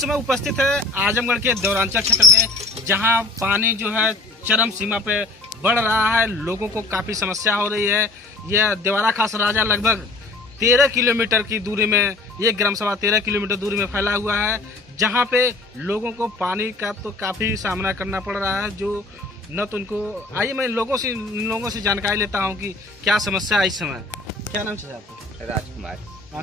इस समय उपस्थित है आजमगढ़ के देवरांचल क्षेत्र में, जहां पानी जो है चरम सीमा पे बढ़ रहा है। लोगों को काफ़ी समस्या हो रही है। यह देवरा खास राजा लगभग 13 किलोमीटर की दूरी में, ये ग्राम सभा 13 किलोमीटर दूरी में फैला हुआ है, जहां पे लोगों को पानी का तो काफ़ी सामना करना पड़ रहा है। जो न तो उनको, आइए मैं लोगों से जानकारी लेता हूं कि क्या समस्या है इस समय। क्या नाम है आपको? राजकुमार।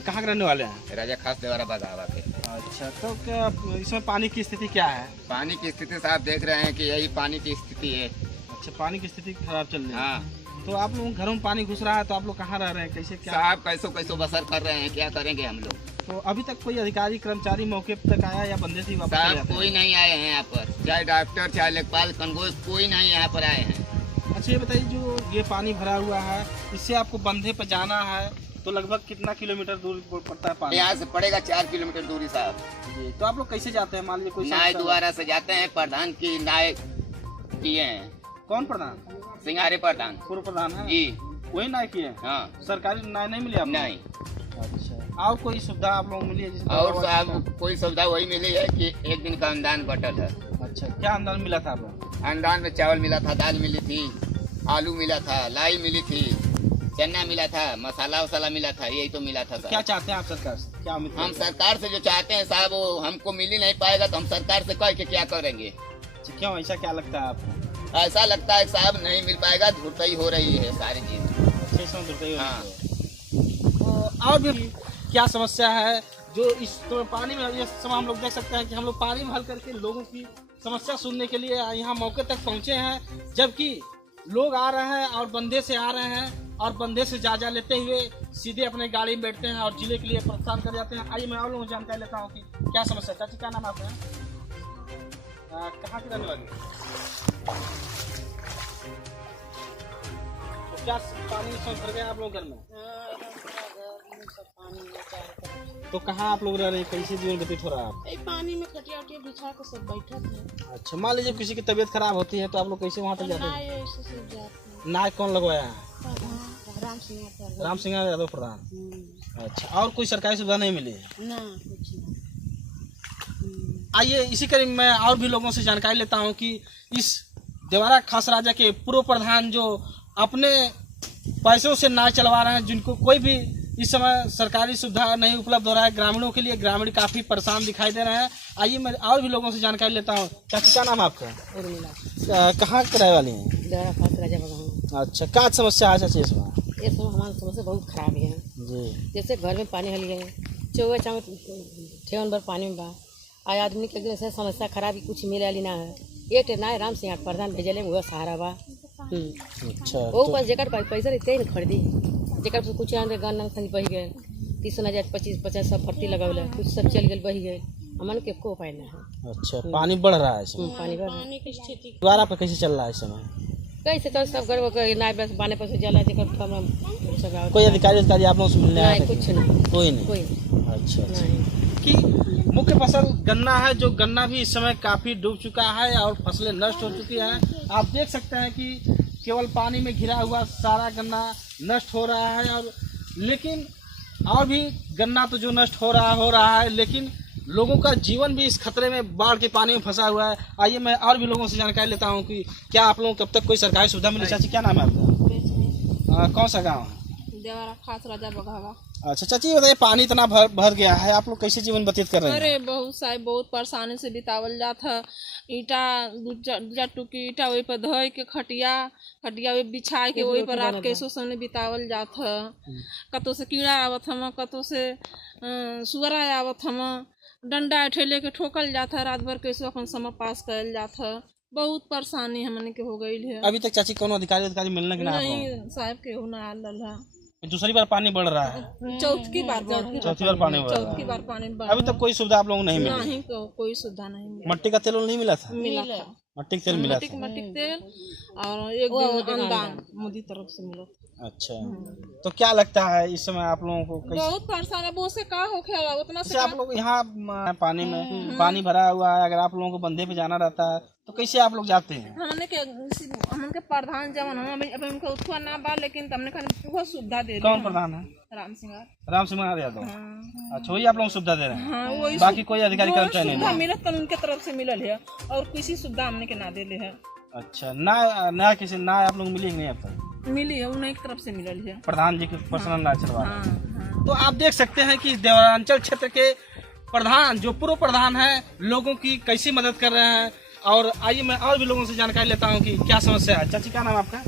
कहाँ के रहने वाले हैं? राजा खास देवरा बदावा के। अच्छा, तो क्या इसमें पानी की स्थिति क्या है? पानी की स्थिति साहब देख रहे हैं कि यही पानी की स्थिति है। अच्छा, पानी की स्थिति खराब चल रही है। हाँ, तो आप लोग घरों में पानी घुस रहा है, तो आप लोग कहाँ रह रहे हैं, कैसे क्या? साहब कैसो बसर कर रहे हैं, क्या करेंगे हम लोग। तो अभी तक कोई अधिकारी कर्मचारी मौके तक आया या बंदे से ही वापस चले साहब जाते हैं? कोई नहीं आए हैं यहाँ पर, चाहे डॉक्टर चाहे लेखपाल कनगोज कोई नहीं यहाँ पर आए हैं। अच्छा, ये बताइए, जो ये पानी भरा हुआ है, इससे आपको बंधे पर जाना है तो लगभग कितना किलोमीटर दूर पड़ता है पानी? यहाँ से पड़ेगा 4 किलोमीटर दूरी साहब। जी, तो आप लोग कैसे जाते हैं? मान लीजिए कोई नाय समस्या- द्वारा से जाते हैं, प्रधान की नाय किए हैं, कौन प्रधान? सिंगारे प्रधान पूर्व प्रधान है जी। वही नाय किए? हाँ, सरकारी नाय नहीं मिली आपको? नहीं। अच्छा, और कोई सुविधा आप लोगों को मिली है जिसमें? और साहब कोई सुविधा वही मिली है कि एक दिन का अनुदान बटल है। अच्छा, क्या अनुदान मिला था आप लोग? अनुदान में चावल मिला था, दाल मिली थी, आलू मिला था, लाई मिली थी, चना मिला था, मसाला वसाला मिला था, यही तो मिला था क्या साहब। चाहते हैं आप सरकार से? क्या उम्मीद हम करते हैं? सरकार से जो चाहते हैं साहब वो हमको मिल ही नहीं पाएगा, तो हम सरकार से कह के क्या करेंगे। अच्छा, क्यों, ऐसा क्या लगता है आपको? ऐसा लगता है साहब नहीं मिल पाएगा, धुरतई हो रही है सारी चीज। अच्छा, इसमें दुर्गई हो रही हाँ। है। तो और भी क्या समस्या है जो इस तो पानी में, ये समय हम लोग देख सकते हैं कि हम लोग पानी में हल करके लोगों की समस्या सुनने के लिए यहाँ मौके तक पहुँचे हैं, जबकि लोग आ रहे हैं और बंदे से आ रहे हैं और बंदे से जायजा लेते हुए सीधे अपने गाड़ी में बैठते हैं और जिले के लिए प्रस्थान कर जाते हैं। आइए मैं और लोगों से जानकारी लेता हूँ कि क्या समस्या है। चाची, क्या नाम आपका? कहाँ के रहने वाले? तो क्या पानी इसमें भर गया आप लोग घर में? तो कहाँ आप लोग रह रहे हैं, कैसे जीवन व्यतीत हो रहा है आप? पानी में खटिया उटिया बिछा के सब बैठा थे। अच्छा, मान लीजिए किसी की तबीयत खराब होती है तो आप लोग कैसे वहाँ तक जाते हैं? नाय ऐसे सब जाते हैं। नाय कौन लगवाया है? राम सिंह पर। राम सिंह यादव प्रधान। अच्छा, और कोई सरकारी सुविधा नहीं मिली है? ना कुछ नहीं। आइए इसी करीब मैं और भी लोगों से जानकारी लेता हूँ कि इस देवरा खास राजा के पूर्व प्रधान जो अपने पैसों से नाव चलवा रहे हैं, जिनको कोई भी इस समय सरकारी सुविधा नहीं उपलब्ध हो रहा है ग्रामीणों के लिए, ग्रामीण काफ़ी परेशान दिखाई दे रहे हैं। आइए मैं और भी लोगों से जानकारी लेता हूँ। क्या नाम है आपका? उर्मिला। कहाँ के रहने वाली हैं? देवरा खास राजा बगान। अच्छा, क्या समस्या है चाची इसमें? ये सब हमारी समस्या बहुत खराब है जी। जैसे घर में पानी हल गए, चौवे चाँव ठेवन भर पानी में बा आय आदमी के ऐसे समस्या खराब ही कुछ मिले वाली ना है। एक ना राम सिंह प्रधान भेजले वह सहारा बा। अच्छा, वो पर जेकर पैसा रहते ही खरीदी, जेकर से कुछ आंदे गन्ना खरीद बही गए, 30,000 25,000 सब फर्ती लगावले, कुछ सब चल गए बही गए, हमन के को पाए ना है। अच्छा, पानी बढ़ रहा है इसमें? पानी की स्थिति द्वारा पर कैसे चल रहा है इस समय? कैसे तो सब गर्व कर नाय बस बाने पर से जला जेकर तो हम सब कोई अधिकारी आप लोग से मिलने आए नहीं, थे? कुछ नहीं, कोई नहीं। कोई अच्छा, अच्छा। नहीं। कि मुख्य फसल गन्ना है, जो गन्ना भी इस समय काफ़ी डूब चुका है और फसलें नष्ट हो चुकी हैं। आप देख सकते हैं कि केवल पानी में घिरा हुआ सारा गन्ना नष्ट हो रहा है, और लेकिन और भी गन्ना तो जो नष्ट हो रहा है, लेकिन लोगों का जीवन भी इस खतरे में, बाढ़ के पानी में फंसा हुआ है। आइए मैं और भी लोगों से जानकारी लेता हूँ कि क्या आप लोगों को कब तक कोई सरकारी सुविधा मिली। चाची, क्या नाम है आपका? कौन सा गाँव है? देवरा खास राजा बगावा। अच्छा चाची, बताइए, पानी इतना भर गया है, आप लोग कैसे जीवन व्यतीत कर रहे हैं? अरे बहुत परेशानी से बितावल जात है। ईटा दूजा टुकी ईटा वही पर धोए के खटिया वही बिछा के वही पर रात के सोने बितावल जात है। कतो से कीड़ा आवत हम, कतो से सुअरा आवत हम, डंडा ठेले के ठोकल जात है, रात भर कैसे अपन समय पास करल जात है। बहुत परेशानी हमने के हो गई है। अभी तक चाची कोनो अधिकारी मिलने के नहीं साहब के होना आल है। दूसरी बार पानी बढ़ रहा है? चौथी बार पानी बढ़ रहा है। चौथी बार पानी बढ़ अभी तक कोई सुविधा आप लोगों को नहीं मिली? नहीं, कोई सुविधा नहीं मिला। मट्टी का तेल नहीं मिला था? मिला था मट्टी का तेल मिला था। मट्टी तेल और एक दिन अनुदान मोदी तरफ से मिला था। अच्छा, तो क्या लगता है इस समय आप लोगों को कैसे? बहुत परेशान है, वो से का हो खेला उतना से जैसे आप लोग यहाँ पानी में पानी भरा हुआ है, अगर आप लोगों को बंदे पे जाना रहता है तो कैसे आप लोग जाते हैं? हमने प्रधान जवन हम अभी उनका उत्थुआ ना बा, लेकिन हमने खाली बहुत सुविधा दे कौन प्रधान है? राम सिंगार। राम सिंह यादव। हाँ, अच्छा, वही आप लोग सुविधा दे रहे हैं? हाँ, वही बाकी कोई अधिकारी कर्मचारी सुविधा नहीं? मिलत तो उनके तरफ से मिलल है और किसी सुविधा हमने के ना दे है। अच्छा, ना किसी ना आप लोग मिली नहीं अब तक? मिली है, उन्हीं की तरफ से मिलल है। प्रधान जी के पर्सनल ना चलवा रहे हैं। हाँ, तो आप देख सकते हैं कि देवरांचल क्षेत्र के प्रधान जो पूर्व प्रधान है लोगों की कैसी मदद कर रहे हैं। और आइए मैं और भी लोगों से जानकारी लेता हूं कि क्या समस्या है। चाची, क्या नाम है आपका?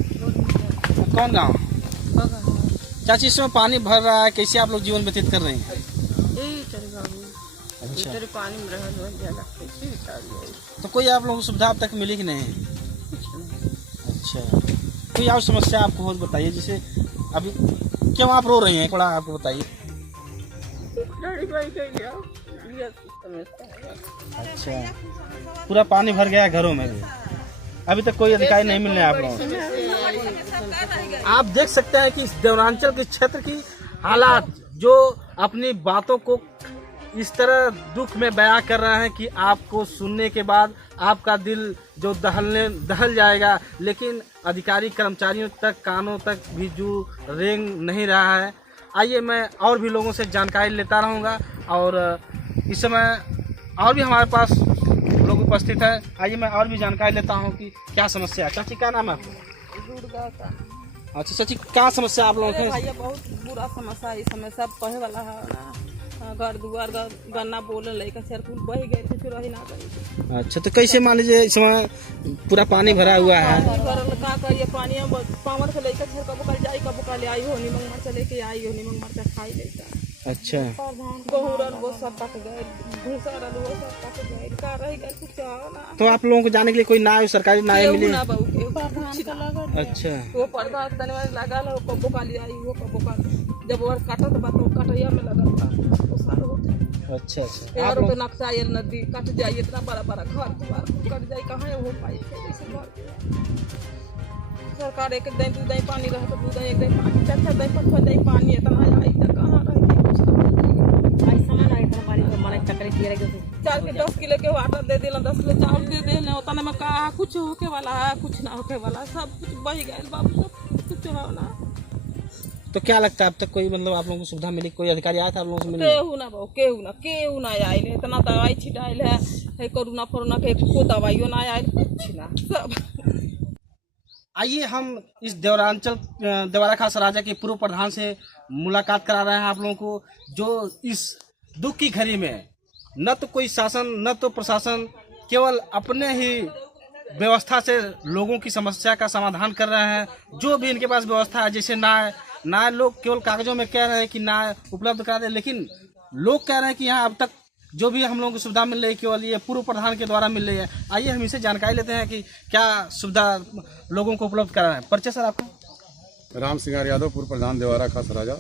कौन गाँव? चाची, इसमें पानी भर रहा है, कैसे आप लोग जीवन व्यतीत कर रहे हैं? अच्छा, पानी में रह तो कोई आप लोगों को सुविधा अब तक मिली कि नहीं? अच्छा, कोई और समस्या आपको हो बताइए, जैसे अभी क्यों आप रो रही हैं, थोड़ा आपको बताइए। अच्छा, पूरा पानी भर गया है घरों में भी, अभी तक कोई अधिकारी नहीं मिल रहे हैं आप लोगों को। आप देख सकते हैं कि इस देवरांचल के क्षेत्र की हालात जो अपनी बातों को इस तरह दुख में बयां कर रहे हैं कि आपको सुनने के बाद आपका दिल जो दहल जाएगा, लेकिन अधिकारी कर्मचारियों तक कानों तक भी जो रेंग नहीं रहा है। आइए मैं और भी लोगों से जानकारी लेता रहूँगा और इस समय और भी हमारे पास लोग उपस्थित है। आइए मैं और भी जानकारी लेता हूँ कि क्या समस्या है। चाची, क्या नाम है आपका? अच्छा चाची, क्या समस्या आप लोगों को? भैया बहुत बुरा समस्या इस समय, सब कहे वाला है ना, घर दुआर गन्ना बोले लड़का सरकुल बह गए थे, फिर रही ना गई। अच्छा, तो कैसे मान लीजिए इस समय पूरा पानी भरा हुआ है? घर का करिए पानी पावर से लेकर घर कबो कल जाई कबो कल आई हो, निमक मरचा लेके आई हो, निमक मरचा खाई लेता। अच्छा, गहूँ वो सब पक गए, भूसा वो सब पक गए, का रह गए कुछ ना। तो आप लोगों को जाने के लिए कोई नाव, सरकारी नाव मिली? ना बहू के अच्छा, वो प्रधान धन्यवाद लगा लो, कबो काली आई वो कबो काल जब वो काटत बात वो कटैया में लगल बा वो सारो होते। अच्छा अच्छा, यारों पे नक्शा ये नदी कट जाए, इतना बड़ा बड़ा घर द्वार कट जाए, कहाँ हो पाई जैसे घर। सरकार एक दिन दू दिन पानी रहा तो दू दिन एक दिन पानी, चार चार दिन पाँच दिन पानी, इतना आई तो कहाँ रही चार के 10 किलो के आटा दे दिला, 10 किलो चावल दे दिला, उतना में कहा कुछ होके वाला है, कुछ ना होके वाला, सब कुछ बह गए बाबू, सब कुछ हो ना। तो क्या लगता है अब तक कोई मतलब आप लोगों को सुविधा मिली? कोई अधिकारी आया था आप लोगों से मिलने? केहू ना आयल, इतना दवाई छिटाइल है कोरोना फोरोना के, को दवाइयो ना आयल, कुछ ना सब। आइए हम इस देवरा खास राजा के पूर्व प्रधान से मुलाकात करा रहे हैं आप लोगों को, जो इस दुख की घड़ी में न तो कोई शासन न तो प्रशासन, केवल अपने ही व्यवस्था से लोगों की समस्या का समाधान कर रहे हैं। जो भी इनके पास व्यवस्था है, जैसे ना लोग केवल कागजों में कह रहे हैं कि ना उपलब्ध करा दे, लेकिन लोग कह रहे हैं कि यहाँ अब तक जो भी हम लोगों को सुविधा मिल रही है केवल ये पूर्व प्रधान के द्वारा मिल रही है। आइए हम इसे जानकारी लेते हैं कि क्या सुविधा लोगों को उपलब्ध करा रहे हैं। परिचय सर आपका? राम सिंगार यादव, पूर्व प्रधान देवरा खास राजा,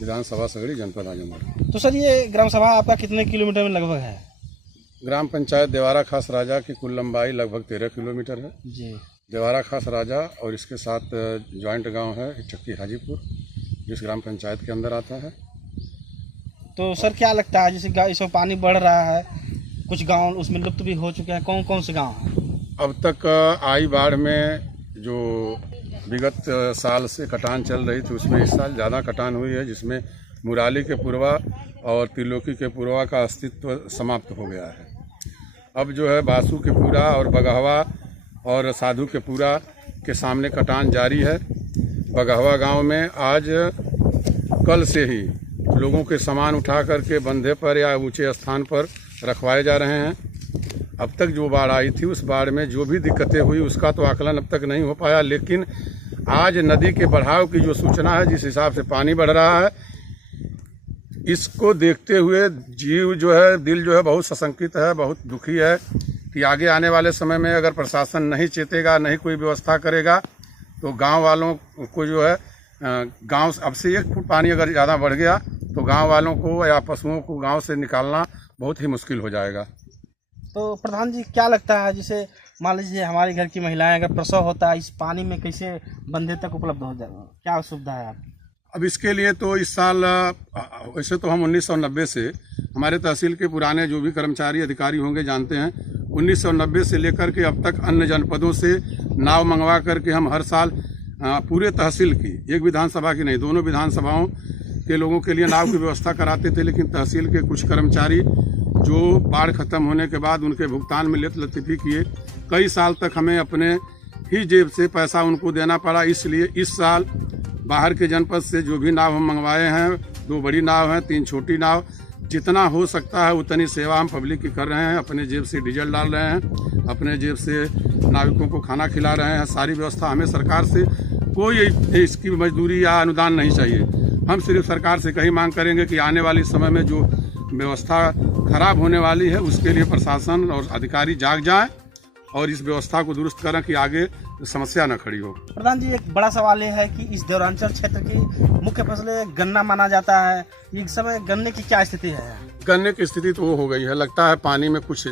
विधानसभा सगड़ी, जनपद आजमगढ़। तो सर ये ग्राम सभा आपका कितने किलोमीटर में लगभग है? ग्राम पंचायत देवरा खास राजा की कुल लंबाई लगभग 13 किलोमीटर है। जी, देवरा खास राजा और इसके साथ ज्वाइंट गांव है चक्की हाजीपुर, जिस ग्राम पंचायत के अंदर आता है। तो सर क्या लगता है जैसे इसमें पानी बढ़ रहा है, कुछ गांव उसमें लुप्त भी हो चुके हैं, कौन कौन से गांव हैं? अब तक आई बाढ़ में जो विगत साल से कटान चल रही थी उसमें इस साल ज़्यादा कटान हुई है, जिसमें मुराली के पूर्वा और त्रिलोकी के पूर्वा का अस्तित्व समाप्त हो गया है। अब जो है बासु के पूरा और बगहवा और साधु के पूरा के सामने कटान जारी है। बगहवा गांव में आज कल से ही लोगों के सामान उठा करके बंधे पर या ऊंचे स्थान पर रखवाए जा रहे हैं। अब तक जो बाढ़ आई थी उस बाढ़ में जो भी दिक्कतें हुई उसका तो आकलन अब तक नहीं हो पाया, लेकिन आज नदी के बढ़ाव की जो सूचना है, जिस हिसाब से पानी बढ़ रहा है, इसको देखते हुए जीव जो है, दिल जो है बहुत सशंकित है, बहुत दुखी है कि आगे आने वाले समय में अगर प्रशासन नहीं चेतेगा, नहीं कोई व्यवस्था करेगा, तो गांव वालों को जो है गांव अब से 1 फुट पानी अगर ज़्यादा बढ़ गया तो गांव वालों को या पशुओं को गांव से निकालना बहुत ही मुश्किल हो जाएगा। तो प्रधान जी क्या लगता है जैसे मान लीजिए हमारे घर की महिलाएं अगर प्रसव होता है, इस पानी में कैसे बंदे तक उपलब्ध हो जाए, क्या सुविधा है आपकी? अब इसके लिए तो इस साल वैसे तो हम 1990 से हमारे तहसील के पुराने जो भी कर्मचारी अधिकारी होंगे जानते हैं, 1990 से लेकर के अब तक अन्य जनपदों से नाव मंगवा करके हम हर साल पूरे तहसील की, एक विधानसभा की नहीं, दोनों विधानसभाओं के लोगों के लिए नाव की व्यवस्था कराते थे। लेकिन तहसील के कुछ कर्मचारी जो बाढ़ खत्म होने के बाद उनके भुगतान में लेत लतीफ़ी किए, कई साल तक हमें अपने ही जेब से पैसा उनको देना पड़ा। इसलिए इस साल बाहर के जनपद से जो भी नाव हम मंगवाए हैं, 2 बड़ी नाव हैं, 3 छोटी नाव, जितना हो सकता है उतनी सेवा हम पब्लिक की कर रहे हैं। अपने जेब से डीजल डाल रहे हैं, अपने जेब से नाविकों को खाना खिला रहे हैं। सारी व्यवस्था, हमें सरकार से कोई इसकी मजदूरी या अनुदान नहीं चाहिए। हम सिर्फ सरकार से कही मांग करेंगे कि आने वाले समय में जो व्यवस्था खराब होने वाली है उसके लिए प्रशासन और अधिकारी जाग जाएं और इस व्यवस्था को दुरुस्त करें कि आगे समस्या न खड़ी हो। प्रधान जी, एक बड़ा सवाल ये है कि इस देवरांचल क्षेत्र की मुख्य फसल गन्ना माना जाता है। इस समय गन्ने की क्या स्थिति है? गन्ने की स्थिति तो वो हो गई है, लगता है पानी में कुछ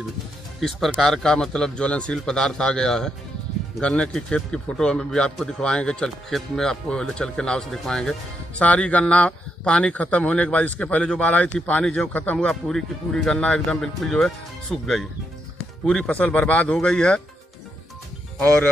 किस प्रकार का मतलब ज्वलनशील पदार्थ आ गया है। गन्ने की खेत की फोटो हमें भी आपको दिखवाएंगे, खेत में आपको चल के नाव से दिखवाएंगे। सारी गन्ना पानी खत्म होने के बाद, इसके पहले जो बाढ़ आई थी, पानी जो खत्म हुआ, पूरी की पूरी गन्ना एकदम बिल्कुल जो है सूख गई, पूरी फसल बर्बाद हो गई है। और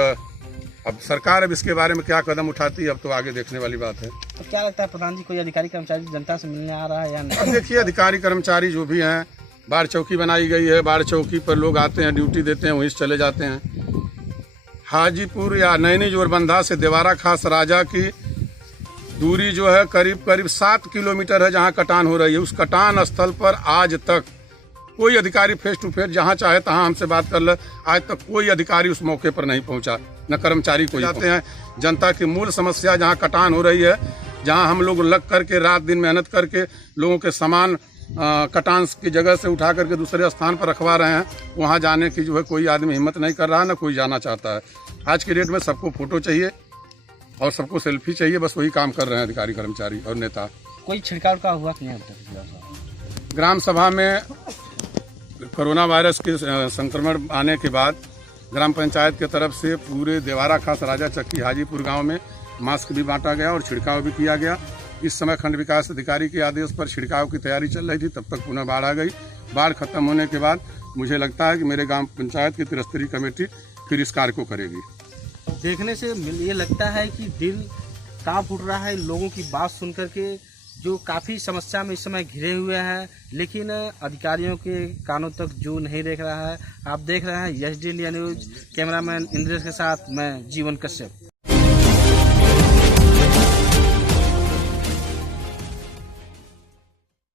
अब सरकार अब इसके बारे में क्या कदम उठाती है, अब तो आगे देखने वाली बात है। तो क्या लगता है प्रधान जी, कोई अधिकारी कर्मचारी जनता से मिलने आ रहा है या नहीं? अब देखिए, अधिकारी कर्मचारी जो भी हैं, बाढ़ चौकी बनाई गई है, बाढ़ चौकी पर लोग आते हैं, ड्यूटी देते हैं, वहीं से चले जाते हैं। हाजीपुर या नैनी जोरबंधा से देवारा खास राजा की दूरी जो है करीब 7 किलोमीटर है, जहां कटान हो रही है। उस कटान स्थल पर आज तक कोई अधिकारी फेस टू फेस जहां चाहे तहां हमसे बात कर ले, आज तक कोई अधिकारी उस मौके पर नहीं पहुंचा, न कर्मचारी कोई जाते हैं। जनता की मूल समस्या जहां कटान हो रही है, जहां हम लोग लग करके रात दिन मेहनत करके लोगों के सामान कटान की जगह से उठा करके दूसरे स्थान पर रखवा रहे हैं, वहां जाने की जो है कोई आदमी हिम्मत नहीं कर रहा है, न कोई जाना चाहता है। आज की डेट में सबको फोटो चाहिए और सबको सेल्फी चाहिए, बस वही काम कर रहे हैं अधिकारी कर्मचारी और नेता। कोई छिड़काव का हुआ कि नहीं? ग्राम सभा में कोरोना वायरस के संक्रमण आने के बाद ग्राम पंचायत की तरफ से पूरे देवारा खास राजा चक्की हाजीपुर गांव में मास्क भी बांटा गया और छिड़काव भी किया गया। इस समय खंड विकास अधिकारी के आदेश पर छिड़काव की तैयारी चल रही थी, तब तक पुनः बाढ़ आ गई। बाढ़ खत्म होने के बाद मुझे लगता है कि मेरे ग्राम पंचायत की त्रिस्तरीय कमेटी फिर इस कार्य को करेगी। देखने से ये लगता है कि दिल कांप उठ रहा है लोगों की बात सुन करके, जो काफ़ी समस्या में इस समय घिरे हुए हैं, लेकिन अधिकारियों के कानों तक जो नहीं देख रहा है। आप देख रहे हैं SD India news, cameraman Indresh के साथ मैं जीवन कश्यप।